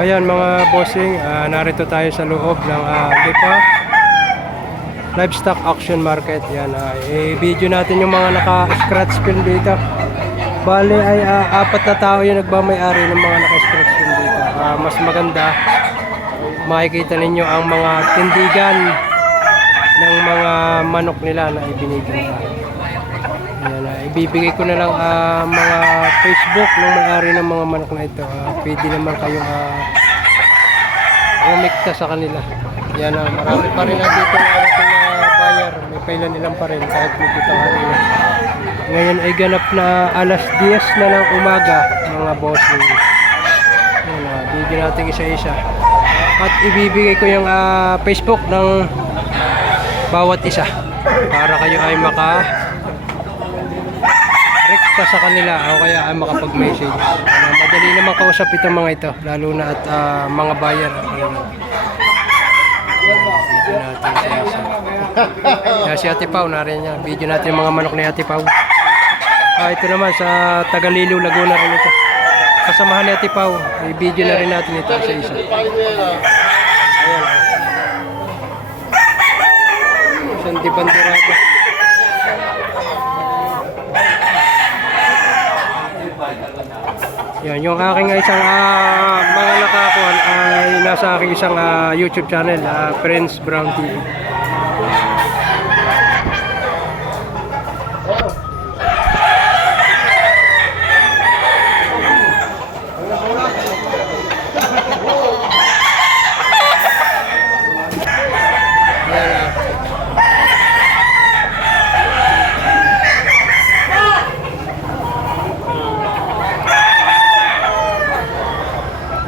Ayan mga bossing, narito tayo sa loob ng Lipa Livestock Auction Market. Yan, i-video natin yung mga naka-scratch film dito. Bale ay apat na tao yung nagmamay-ari ng mga naka-scratch film dito. Mas maganda, makikita ninyo ang mga tindigan ng mga manok nila na ibinigay. Ayan, ibibigay ko na lang mga Facebook ng may-ari ng mga manok na ito. Pwede naman kayong umikta sa kanila. Yan, marami pa rin dito ng ating buyer. May pailan nilang pa rin kahit may kita kanila. Ngayon ay ganap na alas 10 na ng umaga mga bossing. Yan, bigyan natin isa-isa. At ibibigay ko yung Facebook ng bawat isa para kayo ay rekta sa kanila o kaya ay makapag-message. Madali naman kausap itong mga ito, lalo na at mga buyer. Video natin si Ate Pau, narin niya. Video natin yung mga manok ni Ate Pau. Ito naman sa Tagalilo, Laguna rin ito. Kasamahan ni Ate Pau, i-video na rin natin ito sa isa. Ayan. Isang dibanderado. Yan, yung aking isang mga nakakuan ay nasa aking isang YouTube channel, Prince Brown TV.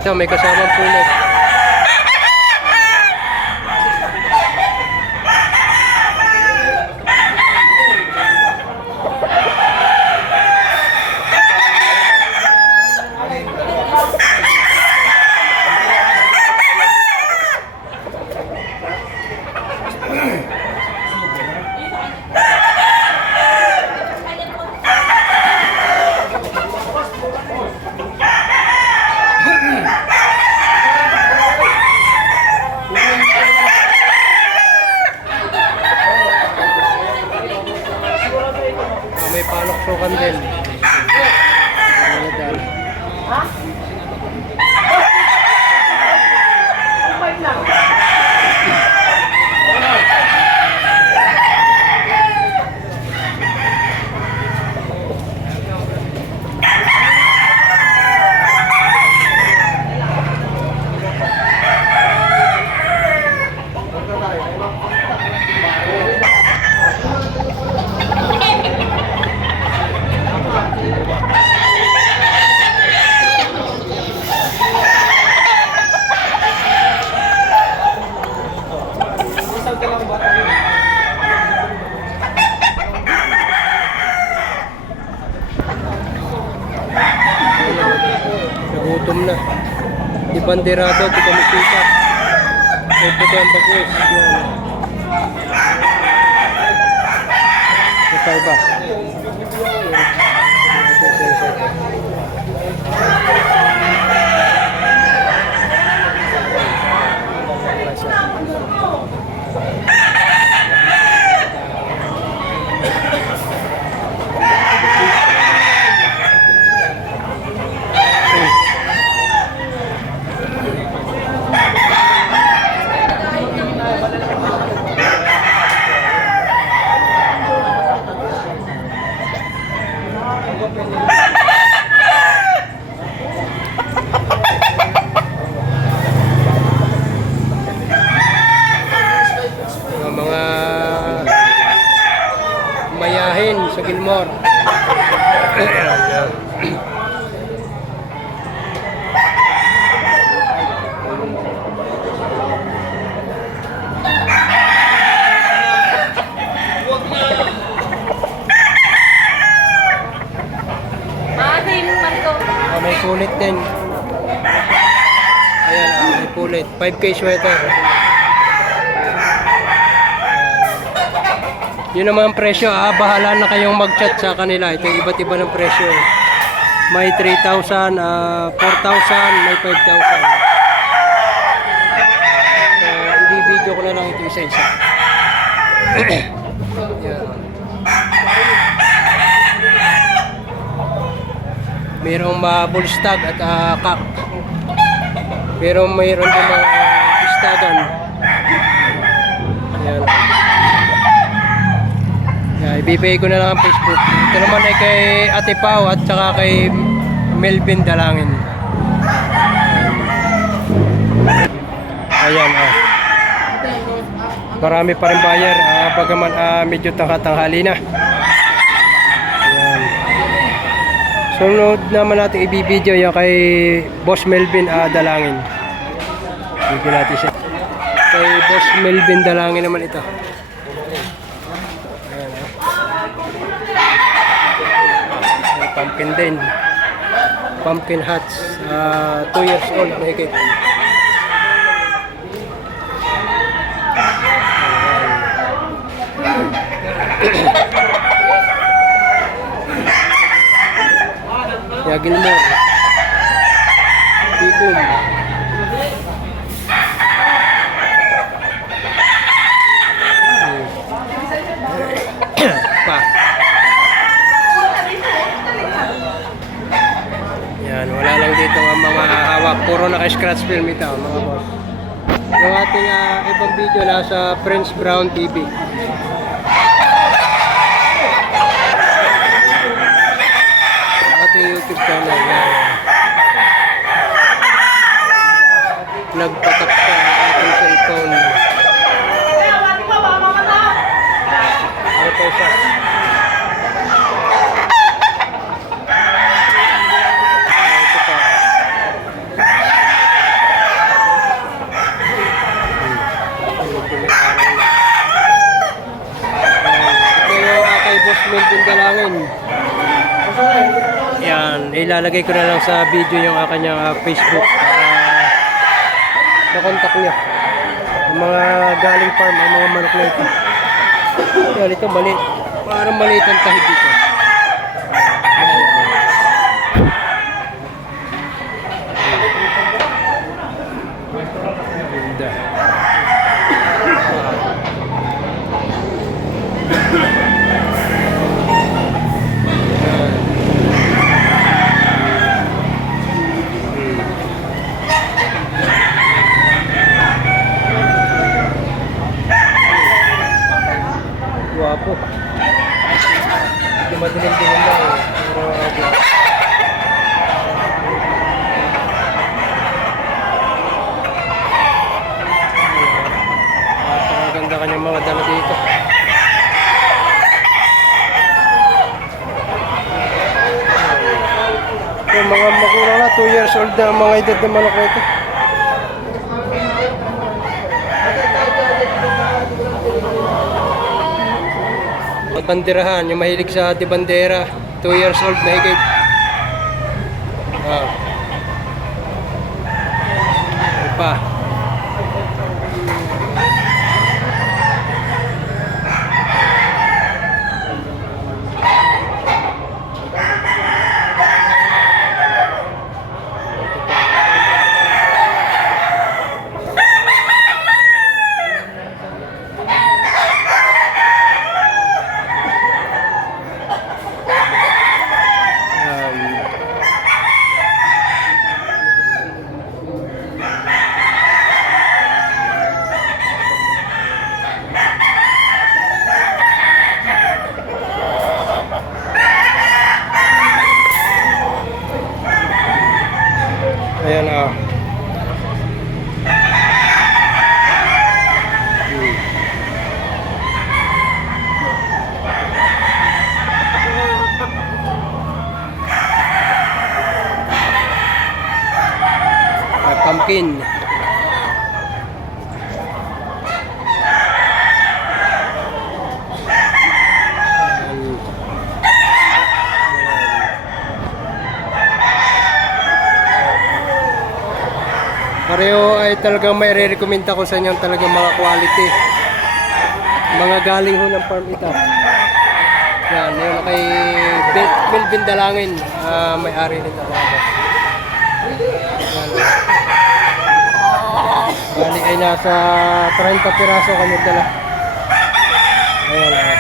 Ito, may kasamang pulit. May palok-sokan din. Ha? Nagutom na. Di banderado, di kami sikat. May puti ang bagos. Yan. Ito iba. Mga mayahin sa Gilmore. May kulit din. Ayan, may kulit. 5K sweater. Yun naman ang presyo, bahala na kayong mag-chat sa kanila. Ito iba't iba ng presyo. May 3,000, 4,000, may 5,000. i-video ko na lang ito isa-isa. Yan. Mayroong bull stag at cock. Pero mayroon din mga istagan. Yan. Yan, ibibigay ko na lang ang Facebook. Ito naman ay kay Ate Pao at saka kay Melvin Dalangin. Ayan, marami pa rin buyer, bagaman medyo tanghatanghali na. Ayan. Sunod naman natin i-video yung kay Boss Melvin Dalangin. Bigyan natin siya. Kay Boss Melvin Dalangin naman ito. Ayan, pumpkin din. Pumpkin hats. 2 years old. Mahigit. Gilmore, Bikum, pa. Yan, wala lang dito ang mga hawak, puro naka-scratch film ito mga boss. Yung ating ibang video nasa Prince Brown TV. YouTube channel na nagpatak sa ating cellphone. Ito siya. Ito pa. Ito yung kay Boss Melvin Dalangin. Yan, ilalagay ko na lang sa video yung kanyang Facebook na contact niya. Yung mga galing farm, ang mga manok na ito. Yan, ito maliit. Parang maliit ang tahid dito. Ganda. Guwapo. Madilim-dilim lang eh. Pero napakaganda kanyang mga dala dito. Yung mga magulang na 2 years old na mga edad na manok na ito. Banderahan, yung mahilig sa bandera, 2 years old mahigit. Pa. Ayan pumpkin. Pareho ay talagang may re-recommenda ko sa inyo talagang mga quality. Mga galing ho ng farm ito. Yan, yun kay Melvin Dalangin, may-ari nito. Bali ay niya sa 30 piraso kami dala. Ayan.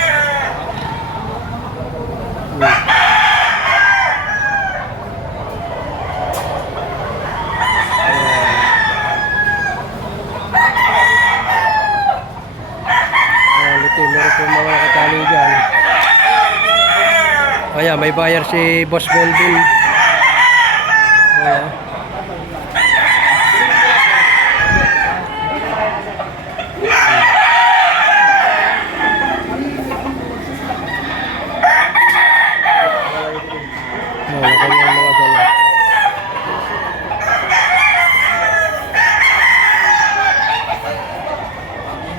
Meron po mga katali dyan. Ayan, may buyer si Boss Melvin. Ayan. Ayan, kanyang mga dala.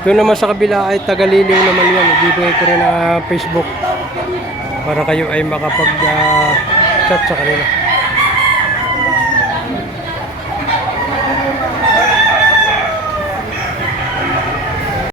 Doon naman sa kabila ay Tagaliliw naman yan. Ibibigay ko rin na Facebook para kayo ay makapag-chat sa kanila.